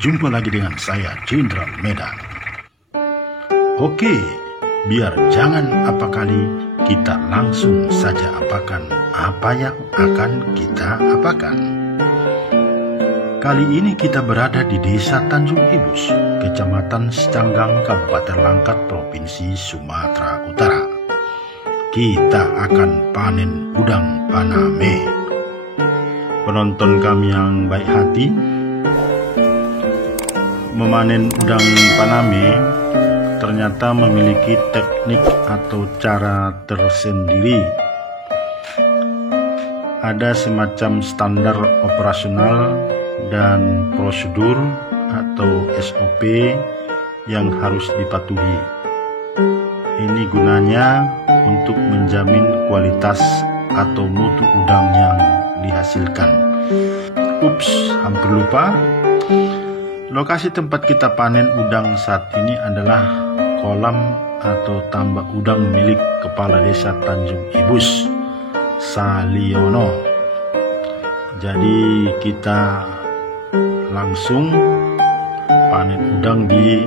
Jumpa lagi dengan saya, Jenderal Medan. Oke, biar jangan apa kali, kita langsung saja apakan apa yang akan kita apakan. Kali ini kita berada di Desa Tanjung Ibus, Kecamatan Secanggang, Kabupaten Langkat, Provinsi Sumatera Utara. Kita akan panen udang paname. Penonton kami yang baik hati, memanen udang paname ternyata memiliki teknik atau cara tersendiri. Ada semacam standar operasional dan prosedur atau SOP yang harus dipatuhi. Ini gunanya untuk menjamin kualitas atau mutu udang yang dihasilkan. Ups, hampir lupa. Lokasi tempat kita panen udang saat ini adalah kolam atau tambak udang milik Kepala Desa Tanjung Ibus, Saliono. Jadi kita langsung panen udang di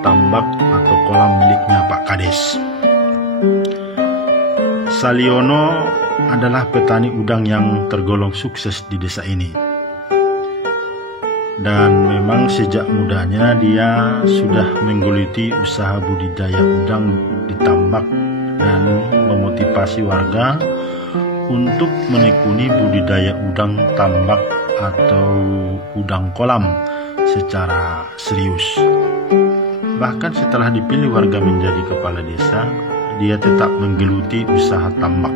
tambak atau kolam miliknya Pak Kades. Saliono adalah petani udang yang tergolong sukses di desa ini. Dan memang sejak mudanya dia sudah menggeluti usaha budidaya udang di tambak dan memotivasi warga untuk menekuni budidaya udang tambak atau udang kolam secara serius. Bahkan setelah dipilih warga menjadi kepala desa, dia tetap menggeluti usaha tambak.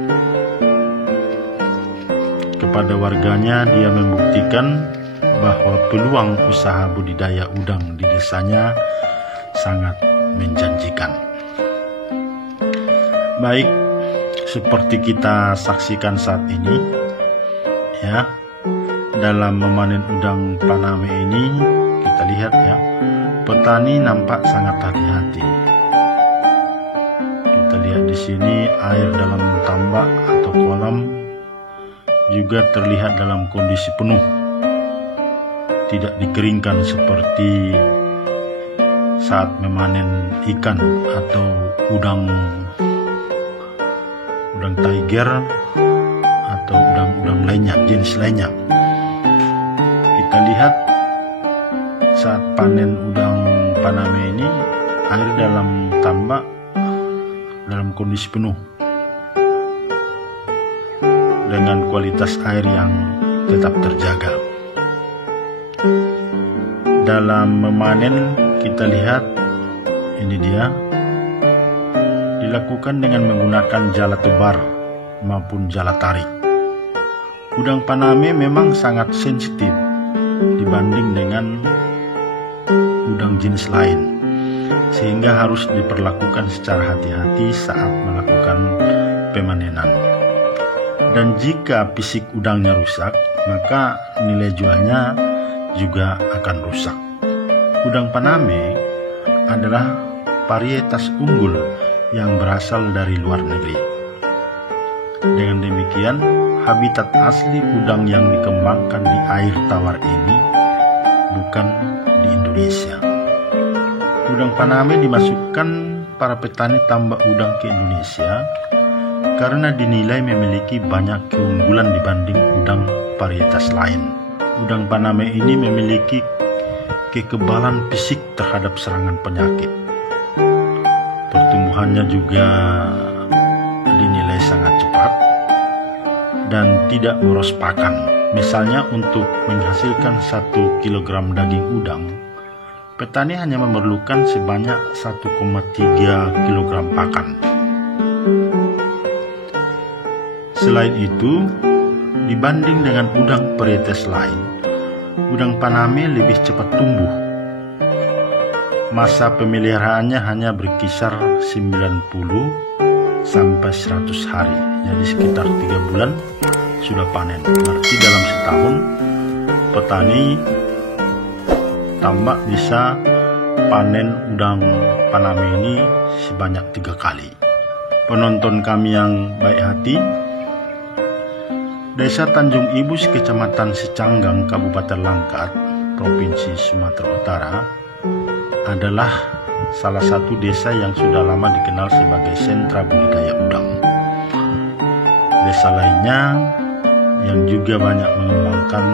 Kepada warganya dia membuktikan bahwa peluang usaha budidaya udang di desanya sangat menjanjikan. Baik, seperti kita saksikan saat ini, ya, dalam memanen udang paname ini kita lihat ya, petani nampak sangat hati-hati. Kita lihat di sini air dalam tambak atau kolam juga terlihat dalam kondisi penuh. Tidak dikeringkan seperti saat memanen ikan atau udang tiger atau udang lainnya, jenis lainnya. Kita lihat saat panen udang paname ini, air dalam tambak dalam kondisi penuh dengan kualitas air yang tetap terjaga. Dalam memanen kita lihat ini dia dilakukan dengan menggunakan jala tebar maupun jala tarik. Udang paname memang sangat sensitif dibanding dengan udang jenis lain, sehingga harus diperlakukan secara hati-hati saat melakukan pemanenan. Dan jika fisik udangnya rusak, maka nilai jualnya juga akan rusak. Udang paname adalah varietas unggul yang berasal dari luar negeri. Dengan demikian, habitat asli udang yang dikembangkan di air tawar ini bukan di Indonesia. Udang paname dimasukkan para petani tambak udang ke Indonesia karena dinilai memiliki banyak keunggulan dibanding udang varietas lain. Udang paname ini memiliki kekebalan fisik terhadap serangan penyakit. Pertumbuhannya juga dinilai sangat cepat dan tidak boros pakan. Misalnya untuk menghasilkan 1 kg daging udang, petani hanya memerlukan sebanyak 1,3 kg pakan. Selain itu, dibanding dengan udang varietas lain, udang paname lebih cepat tumbuh. Masa pemeliharaannya hanya berkisar 90 sampai 100 hari. Jadi sekitar 3 bulan sudah panen. Berarti dalam setahun petani tambak bisa panen udang paname ini sebanyak 3 kali. Penonton kami yang baik hati, Desa Tanjung Ibus, Kecamatan Secanggang, Kabupaten Langkat, Provinsi Sumatera Utara adalah salah satu desa yang sudah lama dikenal sebagai sentra budidaya udang. Desa lainnya yang juga banyak mengembangkan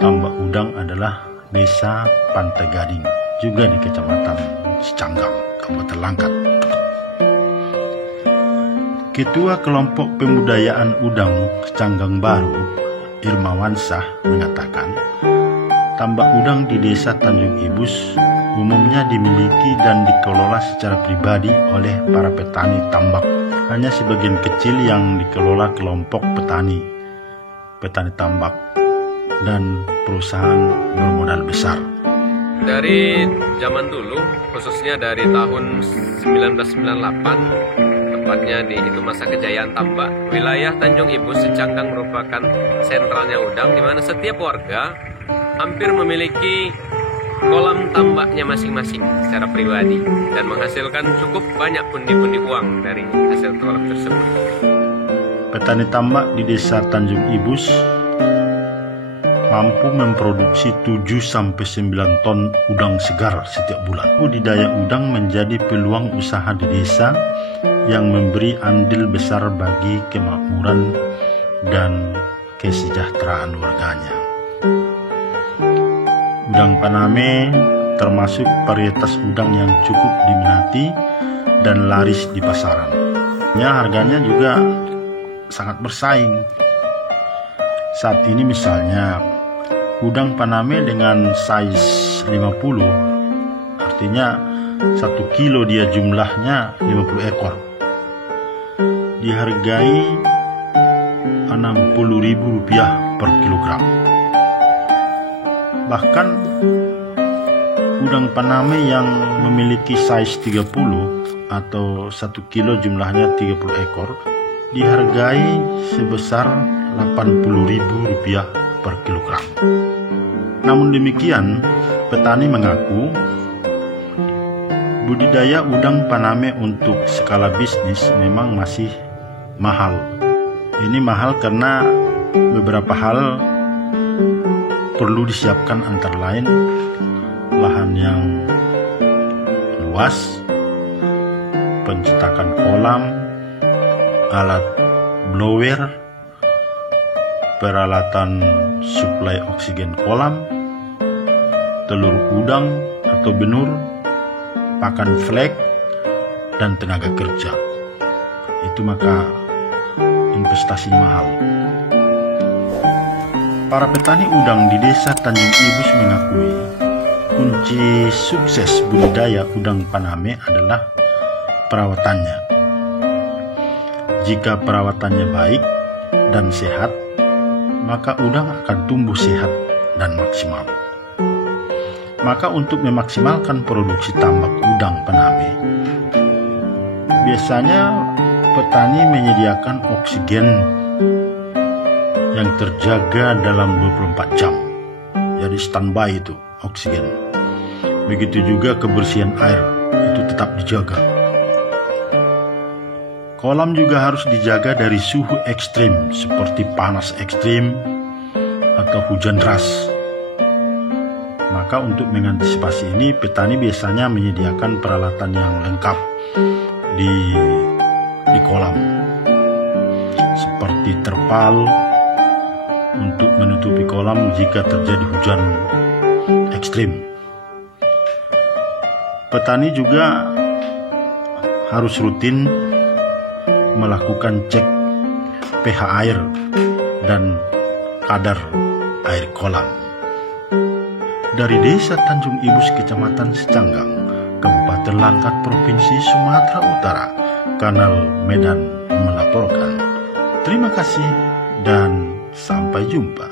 tambak udang adalah Desa Pantai Gading, juga di Kecamatan Secanggang, Kabupaten Langkat. Ketua Kelompok Pembudayaan Udang Secanggang Baru, Irmawansah, mengatakan, tambak udang di Desa Tanjung Ibus umumnya dimiliki dan dikelola secara pribadi oleh para petani tambak. Hanya sebagian kecil yang dikelola kelompok petani tambak dan perusahaan bermodal besar. Dari zaman dulu, khususnya dari tahun 1998, tepatnya di itu masa kejayaan tambak, wilayah Tanjung Ibus Secanggang merupakan sentralnya udang, di mana setiap warga hampir memiliki kolam tambaknya masing-masing secara pribadi dan menghasilkan cukup banyak pundi-pundi uang dari hasil kolam tersebut. Petani tambak di Desa Tanjung Ibus mampu memproduksi 7-9 ton udang segar setiap bulan. Budidaya udang menjadi peluang usaha di desa yang memberi andil besar bagi kemakmuran dan kesejahteraan warganya. Udang Paname termasuk varietas udang yang cukup diminati dan laris di pasaran. Harganya juga sangat bersaing. Saat ini misalnya udang Paname dengan size 50, artinya 1 kilo dia jumlahnya 50 ekor, dihargai Rp60.000 per kilogram. Bahkan udang Paname yang memiliki size 30 atau 1 kilo jumlahnya 30 ekor dihargai sebesar Rp80.000 per kilogram. Namun demikian, petani mengaku budidaya udang Paname untuk skala bisnis memang masih mahal. Ini mahal karena beberapa hal perlu disiapkan, antara lain lahan yang luas, pencetakan kolam, alat blower, peralatan suplai oksigen kolam, telur udang atau benur, pakan flek, dan tenaga kerja. Itu maka investasinya mahal. Para petani udang di Desa Tanjung Ibus mengakui kunci sukses budidaya udang Paname adalah perawatannya. Jika perawatannya baik dan sehat, maka udang akan tumbuh sehat dan maksimal. Maka untuk memaksimalkan produksi tambak udang Paname, biasanya petani menyediakan oksigen yang terjaga dalam 24 jam. Jadi standby itu oksigen. Begitu juga kebersihan air, itu tetap dijaga. Kolam juga harus dijaga dari suhu ekstrim seperti panas ekstrim atau hujan deras. Maka untuk mengantisipasi ini, petani biasanya menyediakan peralatan yang lengkap di kolam, seperti terpal untuk menutupi kolam jika terjadi hujan ekstrim. Petani juga harus rutin melakukan cek pH air dan kadar air kolam. Dari Desa Tanjung Ibus, Kecamatan Secanggang, Kabupaten Langkat, Provinsi Sumatera Utara, Kanal Medan melaporkan. Terima kasih dan sampai jumpa.